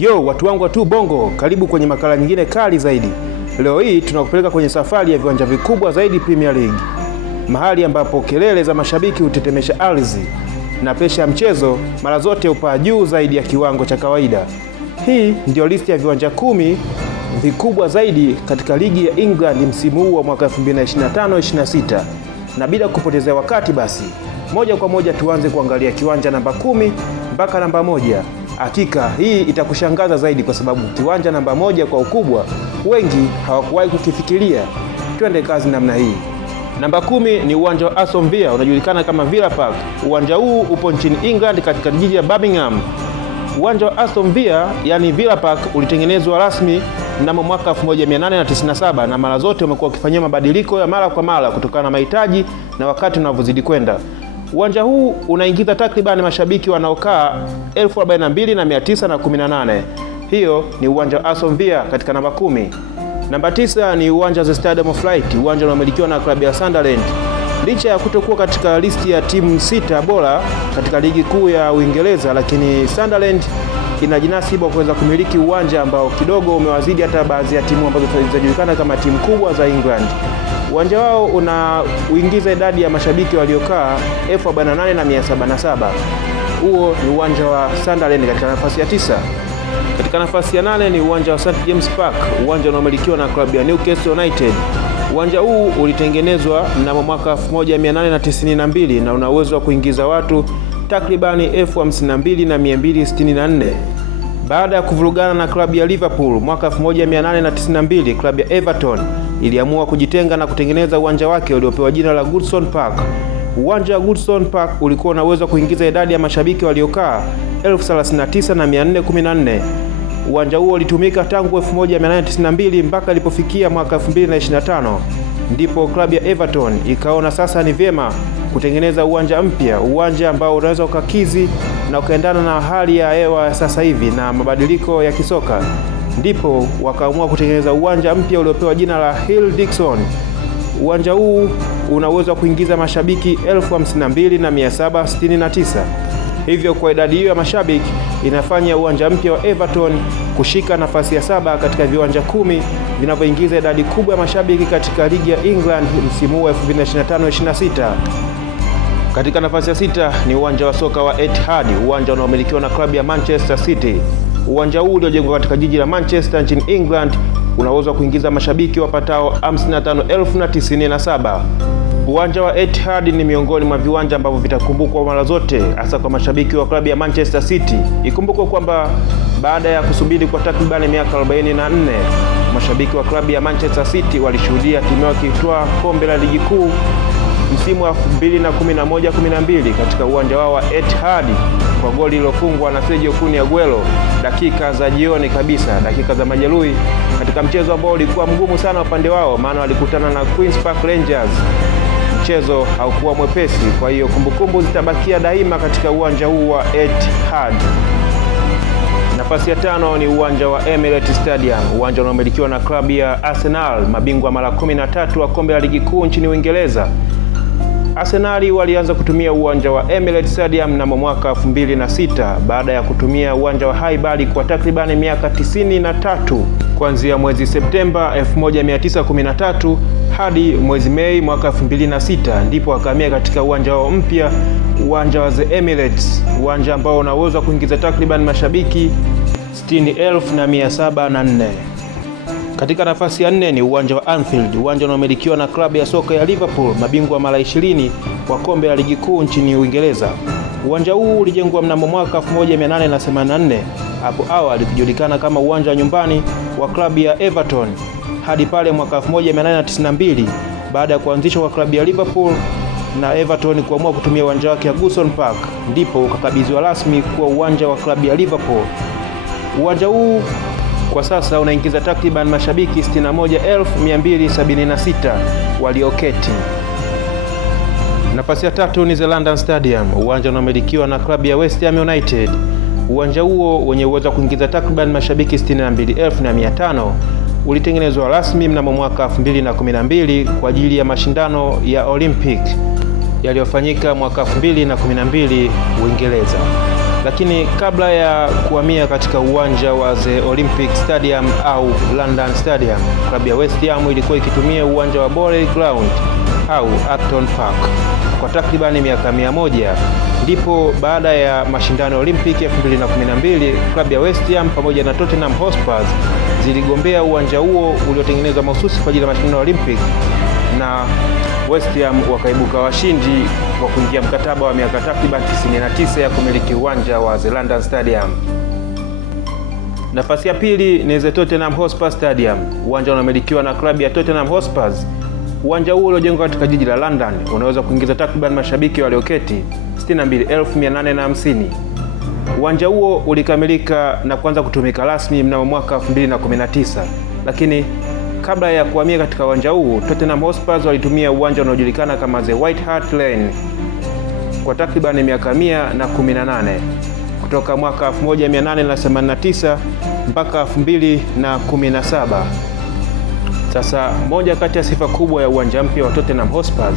Yo, watu wangu wa tu bongo, karibu kwenye makala nyingine kali zaidi. Leo hii tunakupeleka kwenye safari ya viwanja vikubwa zaidi Premier League, mahali ambapo kelele za mashabiki hutetemesha ardhi na presha ya mchezo mara zote upaa juu zaidi ya kiwango cha kawaida. Hii ndio listi ya viwanja 10 vikubwa zaidi katika ligi ya England msimu huu wa mwaka 2025-26. Na bila kupotezea wakati, basi moja kwa moja tuanze kuangalia kiwanja namba 10 mpaka namba 1. Hakika hii itakushangaza zaidi kwa sababu kiwanja namba 1 kwa ukubwa wengi hawakuwahi kukifikiria. Twende kazi namna hii. Namba 10 ni uwanja wa Aston Villa, unajulikana kama Villa Park. Uwanja huu upo nchini England katika jiji la Birmingham. Uwanja wa Aston Villa, yani Villa Park, ulitengenezwa rasmi mnamo mwaka 1897 na mara zote umekuwa ukifanyia mabadiliko ya mara kwa mara kutokana na mahitaji na wakati unavyozidi kwenda. Uwanja huu unaingiza takriban mashabiki wanaokaa 42,918. Hiyo ni uwanja wa Aston Villa katika namba 10. Namba 9 ni uwanja wa Stadium of Light, uwanja unaomilikiwa na klabu ya Sunderland. Licha ya kutokuwa katika listi ya timu 6 bora katika ligi kuu ya Uingereza, lakini Sunderland inajinasibu kuweza kumiliki uwanja ambao kidogo umewazidi hata baadhi ya timu ambazo zinajulikana kama timu kubwa za England. Uwanja wao unaingiza idadi ya mashabiki waliokaa 48,777. Huo ni uwanja wa Sunderland katika nafasi ya 9. Katika nafasi ya 8 ni uwanja wa St James Park, uwanja unaomilikiwa na klabu ya Newcastle United. Uwanja huu ulitengenezwa mnamo mwaka 1892 na una uwezo wa kuingiza watu takribani 52,264. Baada ya kuvurugana na klabu ya Liverpool mwaka 1892, klabu ya Everton iliamua kujitenga na kutengeneza uwanja wake uliopewa jina la Goodison Park. Uwanja wa Goodison Park ulikuwa na uwezo wa kuingiza idadi ya mashabiki waliokaa 39,414. Uwanja huo ulitumika tangu 1892 mpaka ilipofikia mwaka 2025. Ndipo klabu ya Everton ikaona sasa ni vyema kutengeneza uwanja mpya, uwanja ambao unaweza ukakizi na ukaendana na hali ya hewa sasa hivi na mabadiliko ya kisoka. Ndipo wakaamua kutengeneza uwanja mpya uliopewa jina la Hill Dixon. Uwanja huu una uwezo wa kuingiza mashabiki 52,769. Hivyo kwa idadi hiyo ya mashabiki inafanya uwanja mpya wa Everton kushika nafasi ya 7 katika viwanja 10 vinavyoingiza idadi kubwa ya mashabiki katika ligi ya England msimu wa 2025-26. Katika nafasi ya 6 ni uwanja wa soka wa Etihad, uwanja unaomilikiwa na klabu ya Manchester City. Uwanja huu uliojengwa katika jiji la Manchester nchini England unaweza kuingiza mashabiki wapatao 55,097. Uwanja wa Etihad ni miongoni mwa viwanja ambavyo vitakumbukwa mara zote, hasa kwa mashabiki wa klabu ya Manchester City. Ikumbukwe kwamba baada ya kusubiri kwa takriban miaka 44, mashabiki wa klabu ya Manchester City walishuhudia timu yao ikitwaa kombe la ligi kuu msimu wa 2011-12 katika uwanja wao wa Etihad kwa goli lilofungwa na Sergio Kun Aguero dakika za jioni kabisa, dakika za majeruhi, katika mchezo ambao ulikuwa mgumu sana upande wao, maana walikutana na Queen's Park Rangers. Mchezo haukuwa mwepesi, kwa hiyo kumbukumbu zitabakia daima katika uwanja huu wa Etihad. Nafasi ya 5 ni uwanja wa Emirates Stadium, uwanja unaomilikiwa na klabu ya Arsenal, mabingwa mara 13 wa kombe la ligi kuu nchini Uingereza. Arsenal walianza kutumia uwanja wa Emirates Stadium mnamo mwaka 2006 baada ya kutumia uwanja wa Highbury kwa takribani miaka 93, kuanzia mwezi Septemba 1913 hadi mwezi Mei mwaka 2006, ndipo wakahamia katika uwanja wao mpya, uwanja wa The Emirates, uwanja ambao una uwezo wa kuingiza takriban mashabiki 60,704. Katika nafasi ya 4 ni uwanja wa Anfield, uwanja unaomilikiwa na klabu ya soka ya Liverpool, mabingwa mara 20 wa kombe la ligi kuu nchini Uingereza. Uwanja huu ulijengwa mnamo mwaka 1884, hapo awali ukijulikana kama uwanja wa nyumbani wa klabu ya Everton, hadi pale mwaka 1892 baada ya kuanzishwa kwa klabu ya Liverpool na Everton kuamua kutumia uwanja wake wa Goodison Park, ndipo ukakabidhiwa rasmi kuwa uwanja wa klabu ya Liverpool. Uwanja huu kwa sasa unaingiza takriban mashabiki 61,276 walioketi. Nafasi ya 3 ni The London Stadium, uwanja unaomilikiwa na klabu ya West Ham United. Uwanja huo wenye uwezo wa kuingiza takriban mashabiki 62,500 ulitengenezwa rasmi mnamo mwaka 2012 kwa ajili ya mashindano ya Olympic yaliyofanyika mwaka 2012 Uingereza. Lakini kabla ya kuhamia katika uwanja wa The Olympic Stadium au London Stadium, klabu ya West Ham ilikuwa ikitumia uwanja wa Borough Ground au Upton Park kwa takribani miaka 100. Ndipo baada ya mashindano ya Olympic 2012 klabu ya West Ham pamoja na Tottenham Hotspur ziligombea uwanja huo uliotengenezwa mahususi kwa ajili ya mashindano ya Olympic, na West Ham wakaibuka washindi wa kuingia mkataba wa miaka takriban 99 ya kumiliki uwanja wa The London Stadium. Nafasi ya pili ni The Tottenham Hotspur Stadium, uwanja unaomilikiwa na klabu ya Tottenham Hotspur. Uwanja huo uliojengwa katika jiji la London unaweza kuingiza takriban mashabiki walioketi 62,850. Uwanja huo ulikamilika na kuanza kutumika rasmi mnamo mwaka 2019, lakini kabla ya kuhamia katika uwanja huu, Tottenham Hotspur walitumia uwanja unaojulikana kama The White Hart Lane kwa takriban miaka 118 kutoka mwaka 1889 mpaka 2017. Sasa moja kati ya sifa kubwa ya uwanja mpya wa Tottenham Hotspur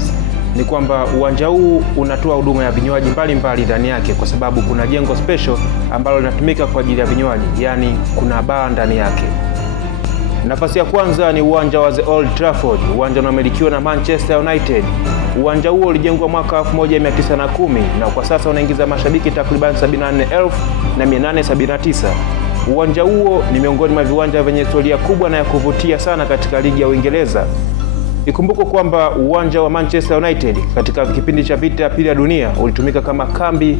ni kwamba uwanja huu unatoa huduma ya vinywaji mbalimbali ndani yake, kwa sababu kuna jengo special ambalo linatumika kwa ajili ya vinywaji, yani kuna bar ndani yake. Nafasi ya kwanza ni uwanja wa The Old Trafford, uwanja unaomilikiwa na Manchester United. Uwanja huo ulijengwa mwaka 1910 na kwa sasa unaingiza mashabiki takriban 74,879. Uwanja huo ni miongoni mwa viwanja vyenye historia kubwa na ya kuvutia sana katika ligi ya Uingereza. Ikumbukwe kwamba uwanja wa Manchester United katika kipindi cha vita ya pili ya dunia ulitumika kama kambi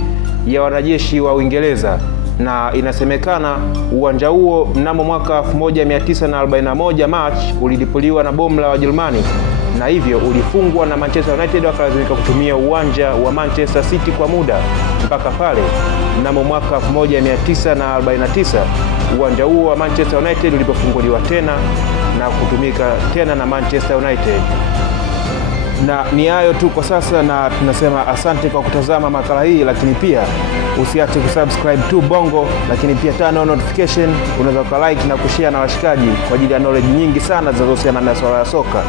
ya wanajeshi wa Uingereza, na inasemekana uwanja huo mnamo mwaka 1941 Machi ulilipuliwa na bomu la Wajerumani, na hivyo ulifungwa na Manchester United wakalazimika kutumia uwanja wa Manchester City kwa muda mpaka pale mnamo mwaka 1949 uwanja huo wa Manchester United ulipofunguliwa tena na kutumika tena na Manchester United. Na ni hayo tu kwa sasa, na tunasema asante kwa kutazama makala hii, lakini pia usiache kusubscribe tu Bongo, lakini pia turn on notification. Unaweza ku like na kushare na washikaji kwa ajili ya knowledge nyingi sana zinazohusiana na masuala ya soka.